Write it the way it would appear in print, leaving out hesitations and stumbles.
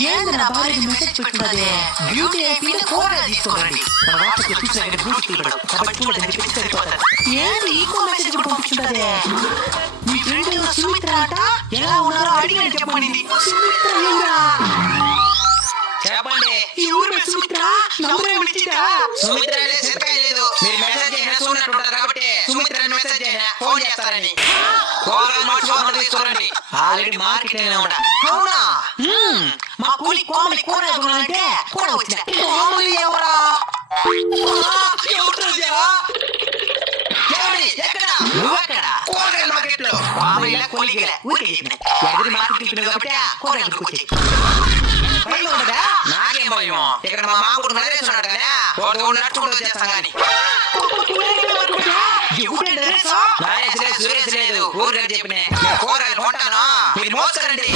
ఏంది నా భార్యకి మెసేజ్ పెట్టున్నది? బ్యూటీ అయిపోయింది, కూరగా తీసుకోరండి. మన వాట్సాప్ చూసిన బ్యూటీ తీయడం కాబట్టి చూడండి పెట్టి సరిపోతుంది. ఏంది ఈకో మెసేజ్ కూడా పంపించుంటది? మీ ఫ్రెండ్ సుమిత్ర అంట, ఎలా ఉన్నారో అడిగాను చెప్పండి. సుమిత్ర ఎవరా? చెప్పండి. ఈ ఊరు సుమిత్ర నంబర్ ఇచ్చిందా? సుమిత్ర లేదు. మీరు మెసేజ్ చేసినా చూడనట్టుంటారు కాబట్టి సుమిత్ర మెసేజ్ చేసినా ఫోన్ చేస్తారని. కూరగాయలు మర్చిపోకుండా తీసుకోరండి. ఆల్రెడీ మార్కెట్ ఉండ. అవునా? మా కూలి కోమలి కూర అంటే కూర వచ్చిన. కోమలి ఎవరా? కూరగాయల మార్కెట్ లో నాకేం భయం, ఇక్కడ మా మామూడు నరేస్తున్నాడు కానీ నడుచుకుంటూ వచ్చేస్తాం కానీ. నరేష్ లేదు, సురేష్ లేదు, ఊరు గారు చెప్పిన కూరగాయలు కొంటాను, మీరు మోస్తారండి.